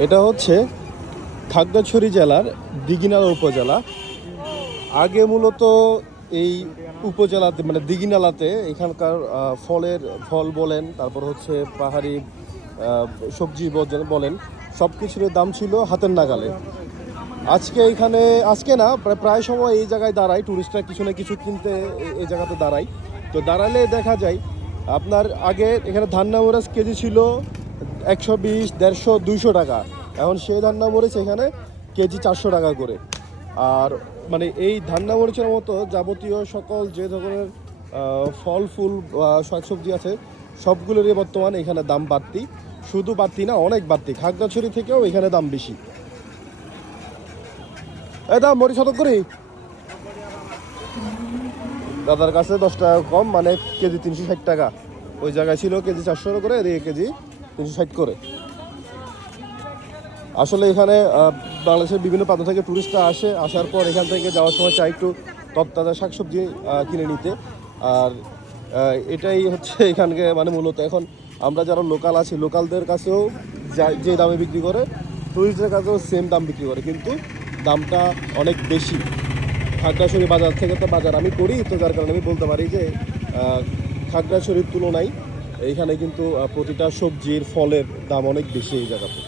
এটা হচ্ছে খাগড়াছড়ি জেলার দিঘিনালা উপজেলা। আগে মূলত এই উপজেলাতে মানে দিঘিনালাতে এখানকার ফল বলেন, তারপর হচ্ছে পাহাড়ি সবজি বলেন, সব কিছুর দাম ছিল হাতের নাগালে। আজকে না প্রায় সময় এই জায়গায় দাঁড়ায় টুরিস্টরা কিছু না কিছু কিনতে এই জায়গাতে দাঁড়ায়। তো দাঁড়ালে দেখা যায় আপনার আগে এখানে ধান্না মরিচ কেজি ছিল 120, 150, 200 টাকা। এখন সেই ধান্না মরিচ এখানে কেজি 400 টাকা করে। আর মানে এই ধান্না মরিচের মতো যাবতীয় সকল যে ধরনের ফল ফুল শাকসবজি আছে সবগুলোরই বর্তমানে এখানে দাম বাড়তি। শুধু বাড়তি না, অনেক বাড়তি। খাগড়াছড়ি থেকেও এখানে দাম বেশি। এই দাম মরিচ কত করি? দাদার কাছে 10 টাকা কম, মানে কেজি 360 টাকা। ওই জায়গায় ছিল কেজি 400 করে, এদিকে কেজি 360 করে। আসলে এখানে বাংলাদেশের বিভিন্ন প্রান্ত থেকে টুরিস্টরা আসার পর এখান থেকে যাওয়ার সময় চাই একটু তরতাজা শাকসবজি কিনে নিতে। আর এটাই হচ্ছে এখানকে মানে মূলত এখন আমরা যারা লোকাল আছি লোকালদের কাছেও যে দামে বিক্রি করে টুরিস্টদের কাছেও সেম দাম বিক্রি করে, কিন্তু দামটা অনেক বেশি। খাগড়াছড়ি বাজার থেকে তো বাজার আমি করি, তো যার কারণে আমি বলতে পারি যে খাগড়াছড়ির তুলনায় এইখানে কিন্তু প্রতিটা সবজির ফলের দাম অনেক বেশি এই জায়গাতে।